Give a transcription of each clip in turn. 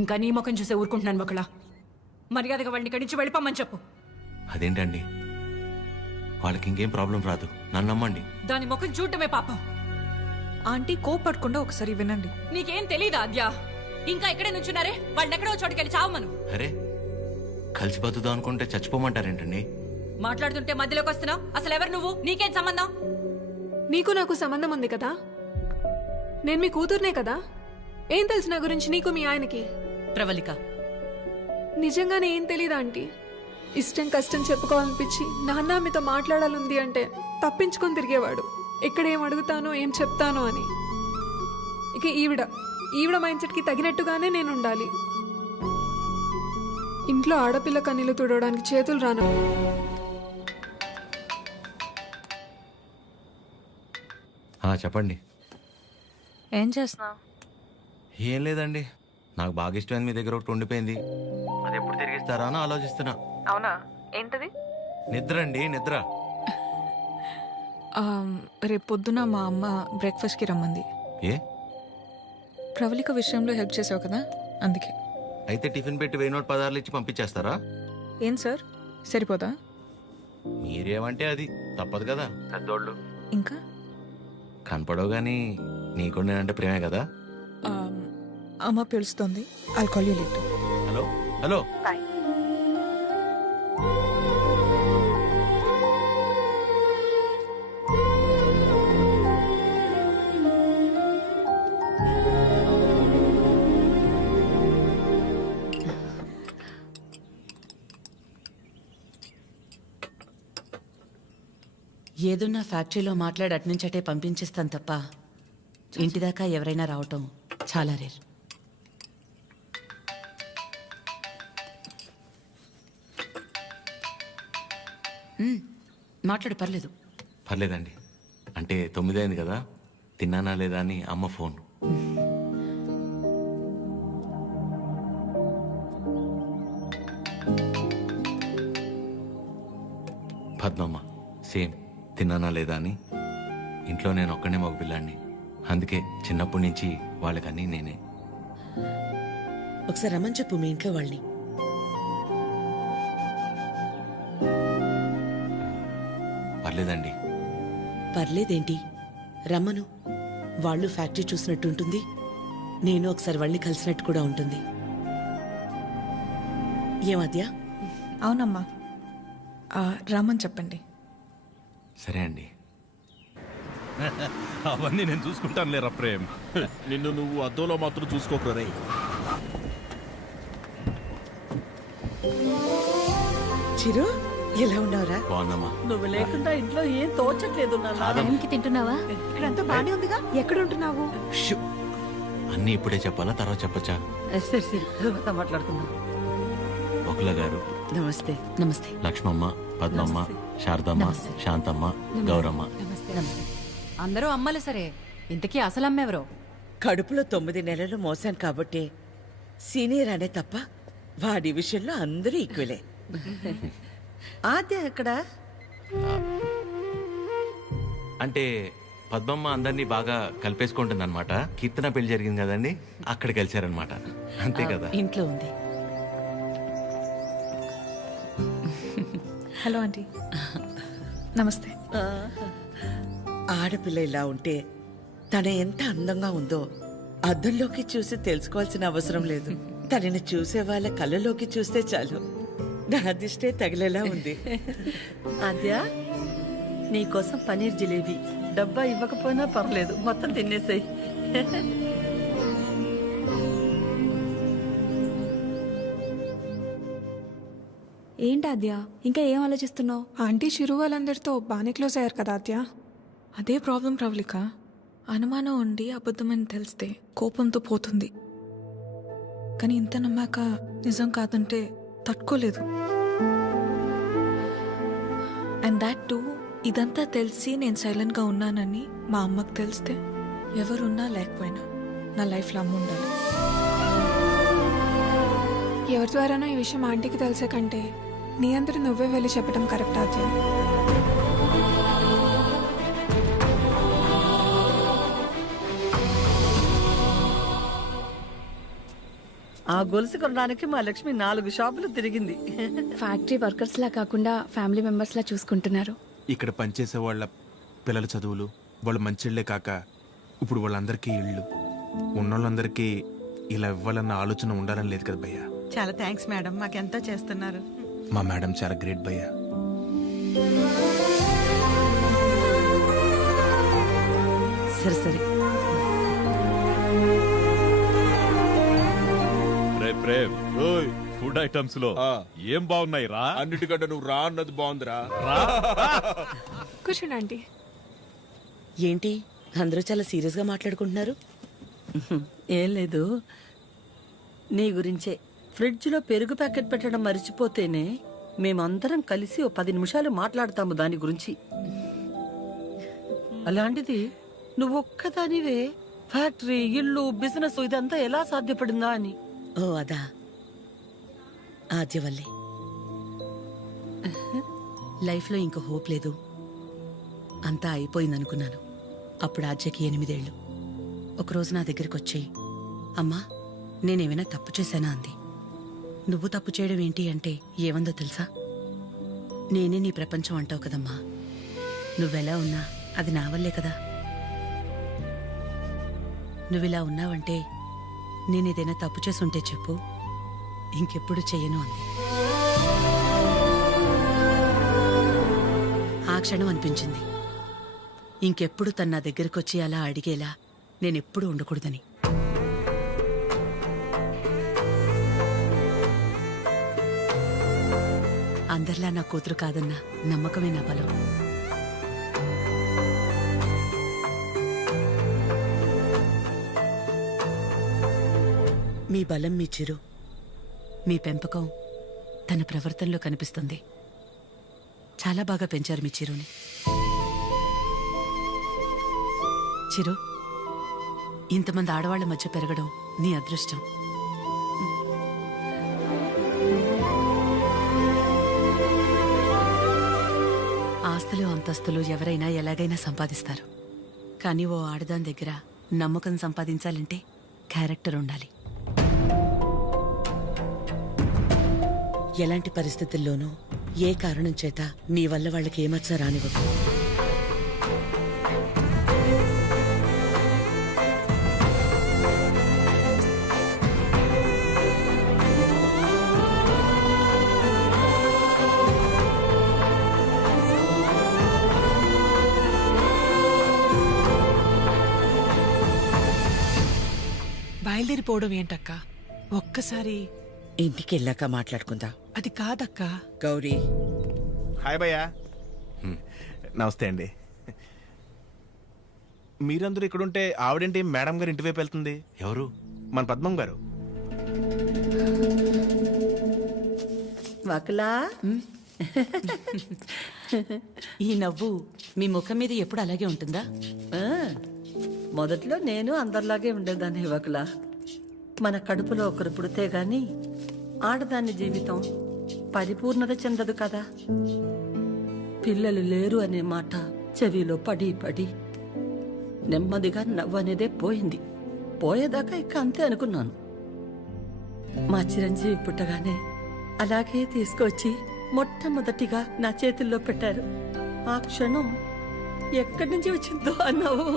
ఇంకా నీ ముఖం చూసే ఊరుకుంటున్నాను ఒకళ్ళ. మర్యాదగా వాడిని ఇక్కడి నుంచి వెళ్ళిపోమని చెప్పు. అదేంటండి, వాళ్ళకి ఇంకేం ప్రాబ్లం రాదు, నన్ను నమ్మండి. దాని ముఖం చూడటమే పాపం. ఆంటీ కోపడకుండా ఒకసారి వినండి. నీకేం తెలీదా ఆద్యా? ఇంకా ఇక్కడే నుంచున్నారే, వాళ్ళని ఎక్కడో చోటుకెళ్ళి చావమను. అరే, కలిసి బతుకుదాం అనుకుంటే చచ్చిపోమంటారేంటండి? మాట్లాడుతుంటే మధ్యలోకి వస్తున్నావు. అసలు ఎవరు నువ్వు? నీకేం సంబంధం? నీకు నాకు సంబంధం ఉంది కదా. నేను మీ కూతుర్నే కదా. ఏం తెలుసు నా గురించి నీకు మీ ఆయనకి? ప్రవళిక, నిజంగానే ఏం తెలీదా ఆంటీ? ఇష్టం కష్టం చెప్పుకోవాలనిపించి నాన్న మీతో మాట్లాడాలంది అంటే తప్పించుకొని తిరిగేవాడు. ఎక్కడ ఏం అడుగుతానో ఏం చెప్తానో అని. ఇక ఈవిడ మైండ్ సెట్కి తగినట్టుగానే నేను ఉండాలి. ఇంట్లో ఆడపిల్ల కన్నీళ్లు తుడవడానికి చేతులు రాను. చెప్పండి. ఏం చేస్తున్నావు? ఏం లేదండి, నాకు బాగా ఇష్టమైంది మీ దగ్గర ఒకటి ఉండిపోయింది. అది ఎప్పుడు తిరిగిస్తారా అని ఆలోచిస్తున్నా. అవునా? ఏంటది? నిద్ర అండి, నిద్ర. రేపు పొద్దున మా అమ్మ బ్రేక్ఫాస్ట్కి రమ్మంది. ఏ? ప్రవళిక విషయంలో హెల్ప్ చేసావు కదా, అందుకే. అయితే టిఫిన్ పెట్టి 1000 నోట్ 10 ఇచ్చి పంపించేస్తారా? ఏం సార్, సరిపోదా? మీరేమంటే అది తప్పదు కదా, పెద్దోళ్ళు. ఇంకా కనపడవు కానీ నీకు నేనంటే ప్రేమే కదా. అమ్మ పిలుస్తుంది. I'll call you later. Hello hello. Bye. ఏదున్నా ఫ్యాక్టరీలో మాట్లాడి అట్నుంచటే పంపించేస్తాను తప్ప ఇంటిదాకా ఎవరైనా రావటం చాలా రేర్. మాట్లాడు, పర్లేదు. పర్లేదండి, అంటే 9 అయింది కదా, తిన్నానా లేదా అని అమ్మ ఫోన్. పద్మమ్మ సేమ్, తిన్నానా లేదా అని. ఇంట్లో నేను ఒక్కనే మగ పిల్లాడిని, అందుకే చిన్నప్పటి నుంచి వాళ్ళకన్నీ నేనే. ఒకసారి రమ్మని చెప్పు మీ ఇంట్లో వాళ్ళని. పర్లేదండి. పర్లేదేంటి, రమ్మను. వాళ్ళు ఫ్యాక్టరీ చూసినట్టు ఉంటుంది, నేను ఒకసారి వాళ్ళని కలిసినట్టు కూడా ఉంటుంది. ఏమద్యా? అవునమ్మా, రమ్మని చెప్పండి. సరే అండి. అవన్నీ నేను చూసుకుంటాను లేరా ప్రేమ్. నిన్ను నువ్వు అద్దంలో మాత్రం చూసుకోకరా రే. చిరు, ఎలా ఉన్నావురా? బాగుందమ్మా. నువ్వు లేకుండా ఇంట్లో ఏం తోచట్లేదు. టైంకి తింటున్నావా? ఇక్కడంతా బానే ఉందిగా. ఎక్కడ ఉంటున్నావు? షూ. అన్నీ ఇప్పుడే చెప్పాలా, తర్వాత చెప్పచ్చా? సరే తర్వాత మాట్లాడుకుందాం. బకుల గారు నమస్తే. నమస్తే. లక్ష్మమ్మ, పద్మమ్మ, శారదమ్మ, శాంతమ్మ, గౌరమ్మ. అందరూ అమ్మలే. సరే, ఇంతకీ అసలు అమ్మెవరో? కడుపులో 9 నెలలు మోసాను కాబట్టి సీనియర్ అనే తప్ప వాడి విషయంలో అందరూ ఈక్వలే. ఆద్య ఎక్కడ? అంటే పద్మమ్మ అందరినీ బాగా కలిపేసుకుంటుంది అనమాట. కీర్తన పెళ్లి జరిగింది కదండి, అక్కడికి వెళ్ళారనమాట. అంతే కదా. ఇంట్లో ఉంది. Hello aunty. నమస్తే. ఆడపిల్ల ఇలా ఉంటే తన ఎంత అందంగా ఉందో అద్దంలోకి చూసి తెలుసుకోవాల్సిన అవసరం లేదు. తనని చూసే వాళ్ళ కళ్ళలోకి చూస్తే చాలు. నా దిష్టే తగిలేలా ఉంది. ఆద్య, నీకోసం పనీర్ జిలేబీ. డబ్బా ఇవ్వకపోయినా పర్లేదు, మొత్తం తినేసాయి. ఏంటి ఆద్య, ఇంకా ఏం ఆలోచిస్తున్నావు? ఆంటీ చిరు వాళ్ళందరితో బాగానే క్లోజ్ అయ్యారు కదా ఆద్య. అదే ప్రాబ్లం ప్రవళిక. అనుమానం ఉండి అబద్ధమని తెలిస్తే కోపంతో పోతుంది, కానీ ఇంత నమ్మాక నిజం కాదంటే తట్టుకోలేదు. అండ్ దాట్ టూ, ఇదంతా తెలిసి నేను సైలెంట్గా ఉన్నానని మా అమ్మకు తెలిస్తే ఎవరున్నా లేకపోయినా నా లైఫ్లో అమ్మ ఉండాలి. ఎవరి ద్వారానో ఈ విషయం ఆంటీకి తెలిసే కంటే నీ అందరూ నువ్వే వెళ్ళి చెప్పడం కరెక్ట్ ఆద్య. ఆ గొలుసు కొనడానికి మా లక్ష్మి 4 షాపులు తిరిగింది. ఫ్యాక్టరీ వర్కర్స్ లా కాకుండా ఫ్యామిలీ మెంబర్స్ లా చూసుకుంటున్నారు. ఇక్కడ పనిచేసే వాళ్ళ పిల్లల చదువులు, వాళ్ళ మంచిళ్లే కాక ఇప్పుడు వాళ్ళందరికీ ఇళ్ళు ఉన్నోళ్ళందరికీ ఇలా ఇవ్వాలన్న ఆలోచన ఉండాలని లేదు కదా భయ్యా. చాలా థ్యాంక్స్ మేడం, మాకెంతో చేస్తున్నారు. మా మేడం చాలా గ్రేట్ భయ్యా. సరే సరే, ప్రేమ్ ఓయ్ ఫుడ్ ఐటమ్స్ లో ఆ. ఏం బాగున్నాయి రా? అన్నిటికంటే నువ్వు రా అన్నది బాగుందిరా. కూర్చోండి ఆంటీ. ఏంటి అందరూ చాలా సీరియస్గా మాట్లాడుకుంటున్నారు? ఏం లేదు, నీ గురించే. ఫ్రిడ్జ్లో పెరుగు ప్యాకెట్ పెట్టడం మర్చిపోతేనే మేమందరం కలిసి 10 నిమిషాలు మాట్లాడతాము దాని గురించి. అలాంటిది నువ్వు ఒక్కదానివే ఫ్యాక్టరీ, ఇల్లు, బిజినెస్ ఇదంతా ఎలా సాధ్యపడిందా అని. ఓ అదా, ఆద్య వల్లే. లైఫ్లో ఇంకో హోప్ లేదు, అంతా అయిపోయిందనుకున్నాను. అప్పుడు ఆద్యకి 8 ఏళ్ళు. ఒకరోజు నా దగ్గరికి వచ్చి, అమ్మా నేనేమైనా తప్పు చేశానా అంది. నువ్వు తప్పు చేయడం ఏంటి అంటే ఏమందో తెలుసా? నేనే నీ ప్రపంచం అంటావు కదమ్మా, నువ్వెలా ఉన్నా అది నా వల్లే కదా. నువ్విలా ఉన్నావంటే నేనేదైనా తప్పు చేసుంటే చెప్పు, ఇంకెప్పుడు చెయ్యను అంది. ఆ క్షణం అనిపించింది ఇంకెప్పుడు తన నా దగ్గరకొచ్చి అలా అడిగేలా నేనెప్పుడు ఉండకూడదని. అందరిలా నా కూతురు కాదన్న నమ్మకమే నా బలం. మీ బలం మీ చిరు, మీ పెంపకం తన ప్రవర్తనలో కనిపిస్తుంది. చాలా బాగా పెంచారు మీ చిరుని. చిరు, ఇంతమంది ఆడవాళ్ల మధ్య పెరగడం నీ అదృష్టం. ఆస్తులు అంతస్తులు ఎవరైనా ఎలాగైనా సంపాదిస్తారు, కానీ ఓ ఆడదాని దగ్గర నమ్మకం సంపాదించాలంటే క్యారెక్టర్ ఉండాలి. ఎలాంటి పరిస్థితుల్లోనూ ఏ కారణం చేత నీ వల్ల వాళ్ళకి ఏమచ్చ రానివ్వదు. బయలుదేరిపోవడం ఏంటక్క? ఒక్కసారి ఇంటికి వెళ్ళాక మాట్లాడుకుందా. అది కాదక్కా. గౌరీ, హాయ్ భయ్యా. నమస్తే అండి. మీరందరూ ఇక్కడుంటే ఆవిడేంటి మేడం గారు ఇంటివైపు వెళ్తుంది? ఎవరు? మన పద్మం గారు. వకలా, ఈ నవ్వు మీ ముఖం మీద ఎప్పుడు అలాగే ఉంటుందా? మొదట్లో నేను అందరిలాగే ఉండేదాన్ని వకలా. మన కడుపులో ఒకరు పుడితే గాని ఆడదాని జీవితం పరిపూర్ణత చెందదు కదా. పిల్లలు లేరు అనే మాట చెవిలో పడి పడి నెమ్మదిగా నవ్వు అనేదే పోయింది. పోయేదాకా ఇక అంతే అనుకున్నాను. మా చిరంజీవి పుట్టగానే అలాగే తీసుకొచ్చి మొట్టమొదటిగా నా చేతుల్లో పెట్టారు. ఆ క్షణం ఎక్కడి నుంచి వచ్చిందో ఆ నవ్వు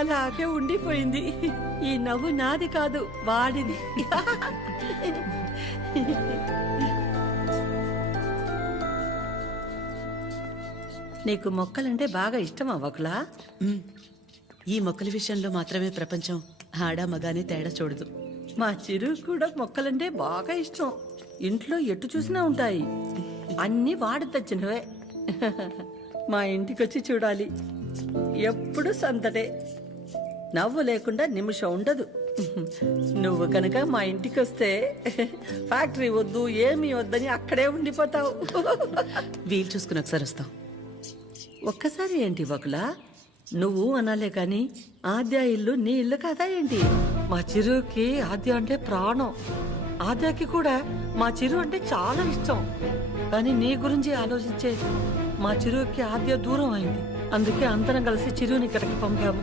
అలాగే ఉండిపోయింది. ఈ నవ్వు నాది కాదు, వాడిది. నీకు మొక్కలంటే బాగా ఇష్టం అవ్వకులా? ఈ మొక్కల విషయంలో మాత్రమే ప్రపంచం ఆడా మగానే తేడా చూడదు. మా చిరు కూడా మొక్కలంటే బాగా ఇష్టం. ఇంట్లో ఎటు చూసినా ఉంటాయి. అన్నీ వాడి తెచ్చినవే. మా ఇంటికొచ్చి చూడాలి, ఎప్పుడు సందడే. నవ్వు లేకుండా నిమిషం ఉండదు. నువ్వు కనుక మా ఇంటికి వస్తే ఫ్యాక్టరీ వద్దు ఏమీ వద్దని అక్కడే ఉండిపోతావు. వీలు చూసుకుని ఒకసారి వస్తాం. ఒక్కసారి ఏంటి వకులా, నువ్వు అనాలే కాని ఆద్య ఇల్లు నీ ఇల్లు కాదా ఏంటి? మా చిరుకి ఆద్య అంటే ప్రాణం. ఆద్యకి కూడా మా చిరు అంటే చాలా ఇష్టం. కానీ నీ గురించి ఆలోచించే మా చిరుకి ఆద్య దూరం అయింది. అందుకే అందరం కలిసి చిరుని ఇక్కడికి పంపాము.